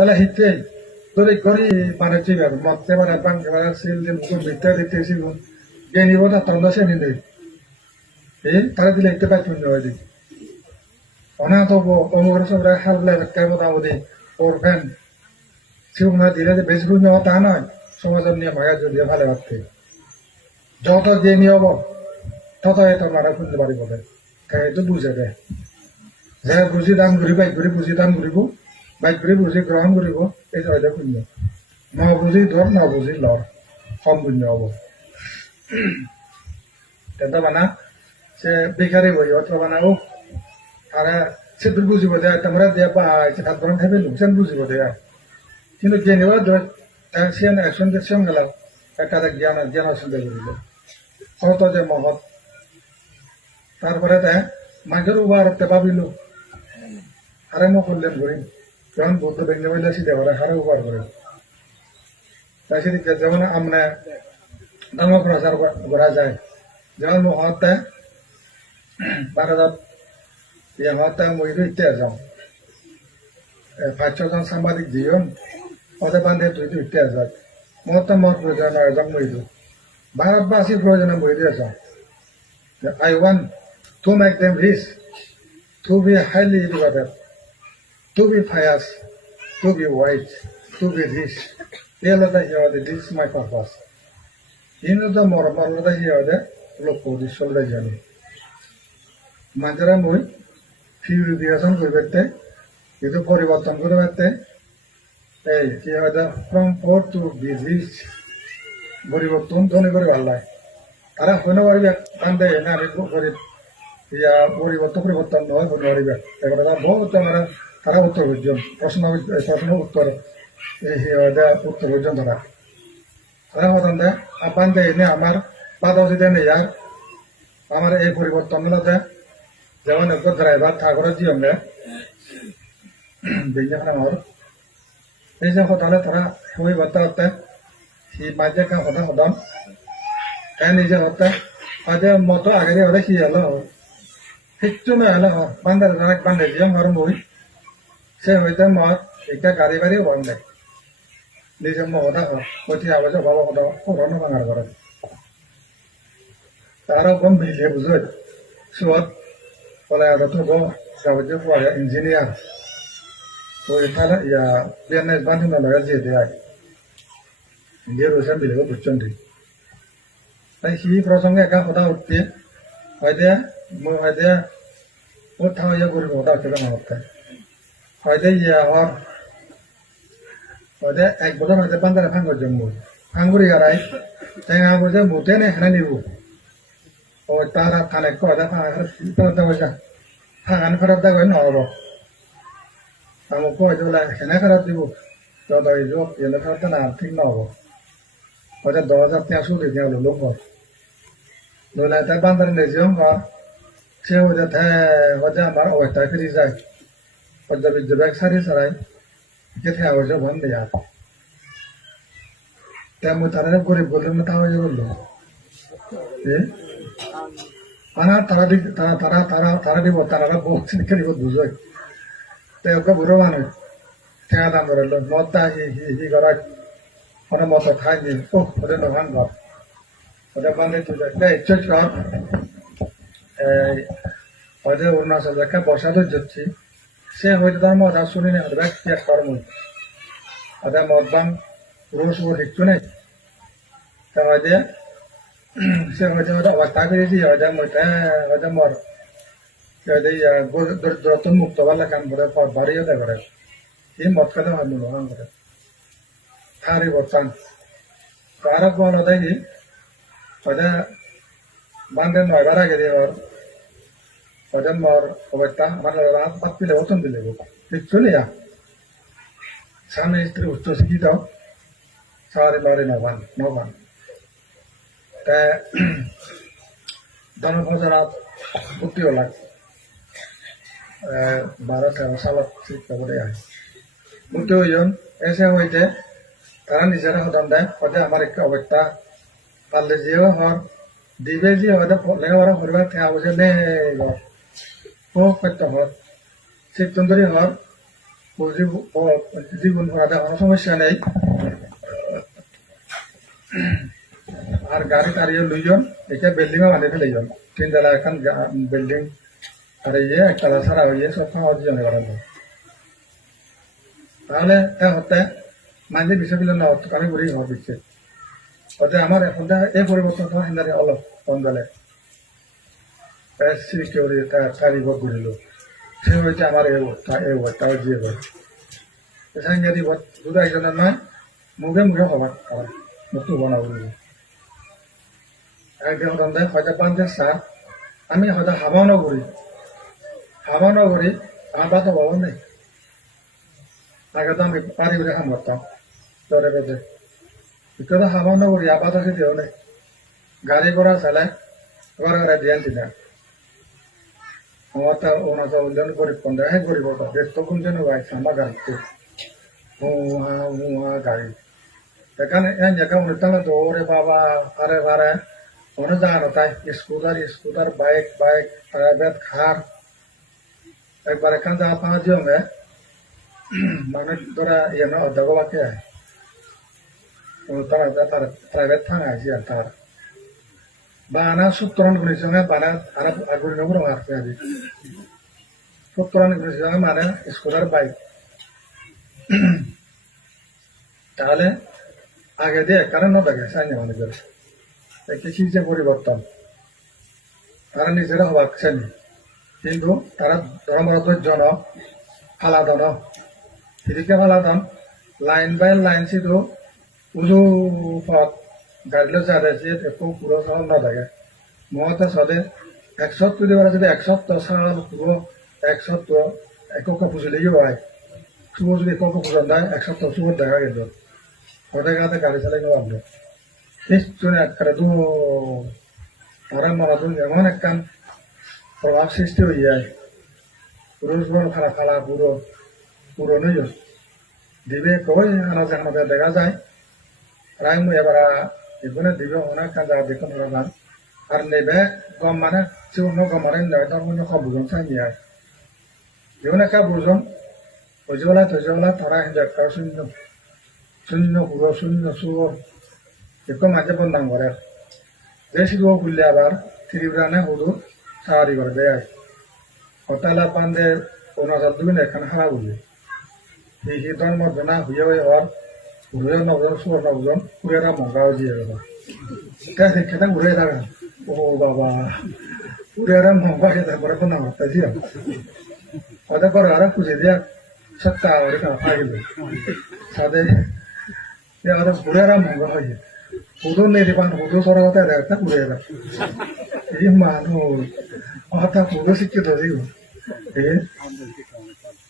তাহলে হিতে ধরে করি মানে ঠিক আছে মতে মানে বাংকে মানে সিল দিন ভিতরে দিতেছি যে নিব না তন্দ সে নিলে এই তারা দিলে একটু পাইতে হয় অনেক তো অমুকের সব হাললে একটা মোটামুটি করবেন সিউনা ধীরে ধীরে বেশি গুণ তা নয় সমাজের নিয়ে মায়া যদিও ভালো ভাবতে যত যে নিয়ম তত এটা মারা খুঁজতে পারি বলে তাই তো বুঝে দেয় যে বুঝি দান ঘুরি বাইক ঘুরি বুঝি দান ঘুরিব বাইক ঘুরি বুঝি গ্রহণ করিব এই হয়তো শূন্য ন বুঝি ধর ন বুঝি লর কম শূন্য হব তেন্ত মানে সে বেকারি বই অথবা মানে ও তারা সেদুর বুঝিব দেয় তোমরা দিয়ে বা ভাত গরম খাইবে লোকসান বুঝিব দেয় কিন্তু জেনেও সিয়ান একশন সিয়ান গেল একটা জ্ঞান জ্ঞান অসুবিধা করিল কত যে মহৎ তারপরে তাই মাঝের উবার ভাবিল হারে মো করলেন করি যখন বৌদ্ধ বেঙ্গে বইলে সিধে করে হারে উবার করে তাই সেদিকে যেমন আমরা ধর্ম প্রচার করা যায় যেমন মহৎ ভারতত মহৎ মই ইতিহাস যাওঁ 5-6জন সাংবাদিক যিজন ওদের বান্ধে তুই ইতিহাস যাক মহৎ মত প্রয়োজন এজন মহিলা ভারতবাসীর প্রয়োজনে মহিলা যাওঁ I want to make them rich, to be highly educated, to be pious, to be wise, to be rich. This is my purpose. In the more look for the shoulder journey. Manjara Mui, few years on with it, you do for what I'm good at it. Hey, from poor to be rich, Boribotum, don't ever alive. তারা কোনো পারিবে কান্দে না আমি করে ইয়া পরিবর্তন নয় কোনো পারিবে এবার বহুত আমরা তারা উত্তর পর্যন্ত প্রশ্ন উত্তর উত্তর পর্যন্ত তারা মতন দেয় আপান দেয় এনে আমার বাধা যদি নেই আর আমার এই পরিবর্তন দেয় যেমন একটু ড্রাইভার ঠাকুরের জি আমরা আমার এই যে কথা তারা সবাই বার্তা হতে সেই মাঝে কাম কথা সদন তাই নিজে হতে আজ মতো আগে হলে কি হলো কিচ্ছু না হলে বান্দার বান্ধে দিয়ে আমার মই সে হইতে মত একটা গাড়ি বাড়ি বন্ধ দেয় নিজের মহতা কচি আবাজ ভালো কথা পুরনো বাঙার করে তারা কম ভিজে বুঝে সুত বলে তো সাহায্য পড়ে ইঞ্জিনিয়ার ওই তাহলে ইয়া বিএনএস বান্ধব লাগা যে দেয় দিয়ে রয়েছেন বিলেও বুঝছেন ঠিক তাই সেই প্রসঙ্গে একা কথা উঠতে হয়তো মই হয়তো বহুত থাকা ইয়ে করিব কথা উঠতে মারতে হয়তো ইয়ে হওয়ার হয়তো এক বছর হয়তো বান্দারে ফাঙ্গর জন্ম ফাঙ্গুরি গারাই টেঙা বসে মুতে নে হেনা নিব ও তারা কানেক্ট কথা ফেরত দেওয়া যায় ফাঙান ফেরত দেওয়া নহব আমাকে হয়তো বলে হেনা ফেরত দিব যত এনে ফেরত না ঠিক নহব হয়তো 10,000 টাকা সুদ দিয়ে হলো লোক নইলে তাই বান্দারে নিজেও সে হয়তো আমার অবস্থায় ফিরে যায় হয়তো বিদ্যুৎ সারি ছাড়াই কেটে আওয়াজও বন্ধ দেয় তেমন তারা গরিব বললে না তাও বললো তারা দিব তারা বহুত খেলিব বুঝোয় তাই ওকে বুড়ো মানুষ ঠেঙা দাম ধরল মদ দা হি করা কোনো মত খাইনি ওদের নভান ঘর ওদের বান্ধে তুলে চোখ হয়তো অরুণাচল একটা বর্ষাদের যাচ্ছি সে হয়তো তার মদ আর শুনি না ওদের এক কর্ম ওদের মদ বাং রোজ ও হিচ্ছু নেই তা হয়তো সে হয়তো অবস্থা করেছি হয়তো মর হয়তো মুক্ত ভালো কাম করে বাড়িও দেয় করে এই মদ খেতে হয় মূল্যবান করে থারি বর্তান তারা কোন দেখি হয়তো বান্ধে 9 বার আগে দিয়ে হয়তো মর অবস্থা মানে রাত ভাত পিলে ওতন দিলে কিচ্ছু নেই স্বামী স্ত্রী উচ্চ শিক্ষিত সারে বারে নবান ধনভজরাত উঠিও লাগ 12-13 সালত শিক্ষা করে আয় উঠে হইজন এসে হইতে তারা নিজেরা সদন দেয় হয়তো আমার একটা অবস্থা পারলে যেও হর দিবে যে হয়তো লেখাপড়া করবে ঠেয়া বসে নে ও করতে হর শীত সুন্দরী হর জীবন করাতে কোনো সমস্যা নেই। আর গাড়ি তারিয়ে লইজন এটা বিল্ডিংও বানিয়ে ফেলেজন 3 তলা এখন বিল্ডিং আর একতলা ছাড়া হইয়ে সব খাওয়া জনে বাড়ালো। তাহলে হতে মাঝে বিষয় বিলে না আমি ঘুরি ঘর দিচ্ছে হতে আমার এখন এই পরিবর্তনটা হেন্দারে অলপ কম গেলে সিকিউরিটি তারিখ ঘুরিল সে হয়েছে আমার তাও দিয়ে ঘর সাংঘাতিক দুটো একজনের নয় মুখে মুখে হবার খাবার মুখটু বানাবো একদিন হয়তো 5 দিন চা আমি হয়তো হাবাও নগরী আমার বাতো বাবা নেই আগে তো আমি পারি করে খাম করতাম তোরে বেঁধে তো হাবাও নগরী আবাদ আছে দিও নেই গাড়ি ঘোড়া চালায় ঘরে ঘরে দিয়ান দিনা আমার তো ওনার উন্নয়ন গরিব কোন দেয় গরিব ব্যস্ত কোন জন্য গাইছে আমার গাড়িতে হুয়া গাড়ি এখানে জায়গা অনুষ্ঠান তো ওরে বাবা আরে বারে অনেক জায়গা তাই স্কুটার বাইক প্রাইভেট কার একবার এখান যাওয়া পাঁচ জন মানে ধরা ইয়ে অধ্যাপক বাকি তার প্রাইভেট থানা আছে তার বানা 70 গুণের সঙ্গে বানা আর আগুন নগর মারতে হবে 70 গুণের সঙ্গে মানে স্কুটার বাইক তাহলে আগে দিয়ে কারণ থাকে সাইনে মানুষের কৃষি যে পরিবর্তন তারা নিজেরা হবাচ্ছেন কিন্তু তারা ধর্মজন আলাদন এদিকে আলাদন লাইন বাই লাইন শুধু উজু পথ গাড়িলে যাচ্ছে একটু পুরো সব না থাকে মতে সদে 170 বার যদি 170 সাল পুরো 170 একক পুজলেই হয় শুভ যদি একক পুজন দেয় 170 শুভ দেখা গেল হঠাৎ গাতে গাড়ি চালাই নেওয়া নিশ্চয় একটা দু তারা মারাদুন এমন একখান প্রভাব সৃষ্টি হয়ে যায় পুরুষ বল খালা পুরো নই দিবে কই আনাজে আমাদের দেখা যায় রায় মুই এবার এখানে দিবে অনেক কাজা দেখুন গান আর নেবে গম মানে চিহ্ন গম মানে নয় তার মধ্যে সব বুঝন চাই নিয়ে যেমন একটা বুঝন তৈজবেলা তারা হিন্দু একটা শূন্য পুরো শূন্য সুর একটু মাঝে বন্ধান করে যে শুধু খুললে আবার ত্রিপুরানে হুদুর সাহারি করে দেয় হতালা পান্দে 15 এখানে হারা বুঝে এই শীতন মধ্যনা হুয়ে হওয়ার ঘুরে নজন সুর নজন কুড়িয়েরা মঙ্গাও দিয়ে গেল খেতে ঘুরে থাকা ও বাবা কুড়িয়েরা মঙ্গা খেতে করে কোনো হতাছি হতে করে আর খুঁজে দিয়ে সত্তা ওরে খাওয়া গেল সাথে ঘুরেরা মঙ্গা হয়ে হুদুর নেই পান হুদুর করা কথা একটা ঘুরে এই মানুষ হঠাৎ হুদুর শিক্ষিত দিও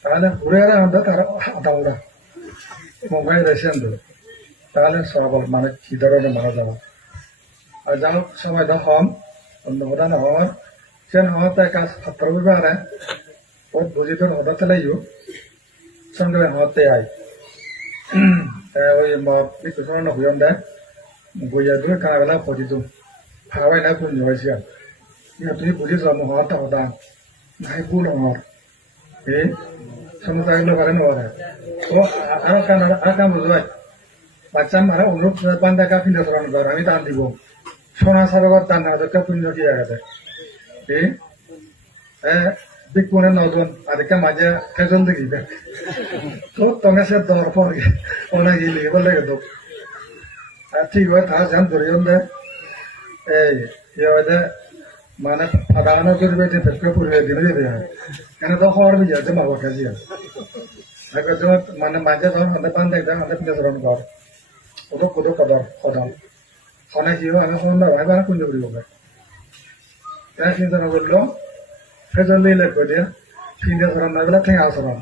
তাহলে ঘুরেরা আমরা তারা আদাউরা মোবাইল রেশন দেবো তাহলে সবল মানে কি ধরনের মারা যাবো আর যাও সময় তো হম অন্য হতান হওয়ার সেন হওয়ার তাই কাজ হাত রবিবারে ওর বুঝিত হঠাৎ লাইও সঙ্গে হতে আই ওই বিকুশন হুয়ন দেয় বইয়া দিয়ে কাগলা পজিত ভাবাই না কোন হয়েছে তুই বুঝিস হওয়ারটা হতা নাই ভুল হওয়ার এই সমস্যা এগুলো করেন ওরা ও আর কাম বুঝবাই বাচ্চা মারা অনুরূপ পান দেখা পিন্ডা চলানো কর আমি দান দিব সোনা সারগর দান না কেউ পুণ্য দিয়ে গেছে এই বিকুনের নজন আরেকটা মাঝে খেজন দেখিবে তো তোমার সে দর পর ওনা গিয়ে বলে গেল আর ঠিক হয় তার যেন ধরিয়ন দে এই ইয়ে মানে সাধারণ করবে যে পেটকে পড়বে দিনে যেতে হয় এনে তো খবর বুঝে আছে মা বাবা কাছে মানে মাঝে ধর হাতে পান দেখবে হাতে পিঠে ধরন কর ওটা কোথাও কদর কদম খনে কি হয় আমি শুনুন না ভাই মানে কুঞ্জ করিব তাই চিন্তা করলো ফেজর লিলে করে দিয়ে পিঠে ধরন না বেলা ঠেঙা সরণ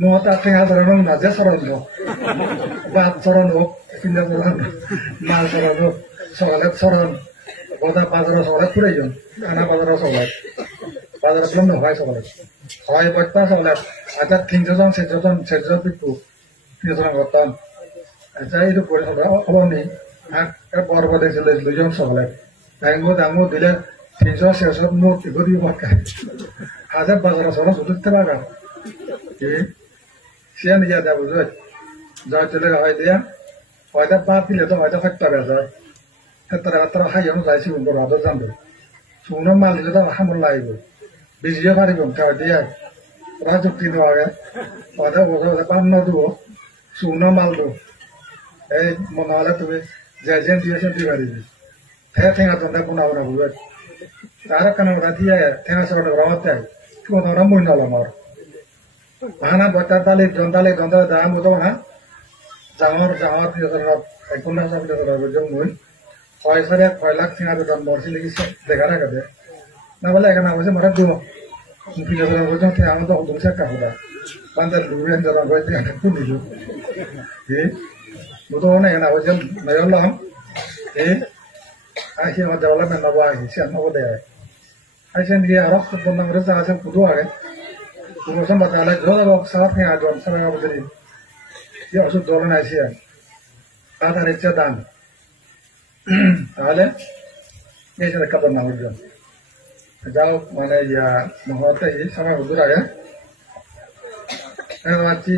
মতা ঠেঙা ধরন মাঝে সরণ হোক বাদ সরণ হোক পিঠে ধরন মাল সরণ হোক সকালের সরণ গদা বাজারের সকালে ফুরে যান খানা বাজারের সকালে বাজারে পেলাম না হয় সকালে হয় বাচ্চা সকালে আচ্ছা 300 পিকু 300 করতাম আচ্ছা এইটো করে সকালে খবর নেই আর বড় বড় দেখছিল 2জন সকালে ডাঙ্গো দিলে তিনশো শেষত মূর্তি করি বাক্কায় হাজার বাজার সরা শুধু টাকা সিয়া নিজে দেয় বুঝবে জয় চলে হয় দিয়া হয়তো বাদ দিলে তো হয়তো থাকতে হবে যায় তারা হাইয়ানো যাইছি বন্ধু রাধা জানবে সুনো মাল দিলে তো হামল লাগিব বিজিও পারিব খাওয়া দিয়ে ওরা চুক্তি দেওয়া আগে হয়তো ওদের পাম ন দিব সুনো মাল দো এই মনে হলে তুমি যে যেন দিয়েছেন দিয়ে পারিবি ঠেঙা তন্দা কোনা কোনা বুঝবে তারা কেন ওরা দিয়ে ঠেঙা সরটা রামাতে কোন ওরা মন নাল আমার ভাঙা বটা তালে দন্দালে দাম হতো না জামার একগুণ জন্য ছয় লাখ ঠেঙা দাম মরছি লেগেছে দেখা রাখা দে না বলে এখানে বলছে মারা দিব আমার তো দুশো কাকুদা বান্দার ডুবেন যারা হয়েছে একটা কুন্দিল বুঝতে না এখানে বলছেন নাইলাম আইসি আমার ডেভেলপমেন্ট নব আইসি নব দেয় আইসেন গিয়ে আরো বন্ধ করে আছে কুদু আগে প্রমোশন বাতালে ধরো সাত থেকে আজ সময় আমাদের যে ওষুধ ধরনের আইসি তার আর ইচ্ছা দান তাহলে এই সাথে কাপড় না উঠবে যাও মানে ইয়া মহতে সময় হুজুর আগে পাচ্ছি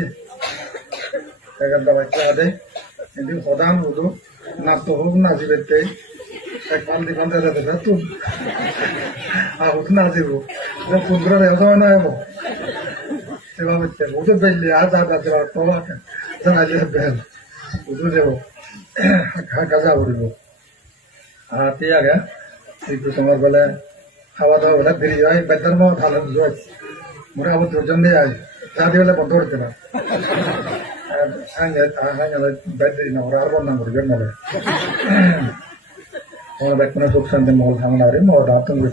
এখানটা বাচ্চা আদে কিন্তু সদান হুজুর নাচতে হোক নাচি বেরতে এক পাল দি ঘন্টা যাতে তুই হুজুর নাচিব পুন্দ্র সময় নয় সেভাবে বুঝে বেজলি আজ তোমাকে জানাইলে বেল বুঝে দেব গাজা উড়িব আর তে আগে একটু সময় বলে খাওয়া দাওয়া ওরা দেরি হয় বেতার মা ভালো জোর মোরা আবার দুজন দিয়ে আয় যা দিয়ে বন্ধ করতে না বেদ দেরি না ওরা আর বন্ধ করবে মনে ওরা বেতনে সুখ শান্তি মহল ভাঙনা রে মহল রাত তুমি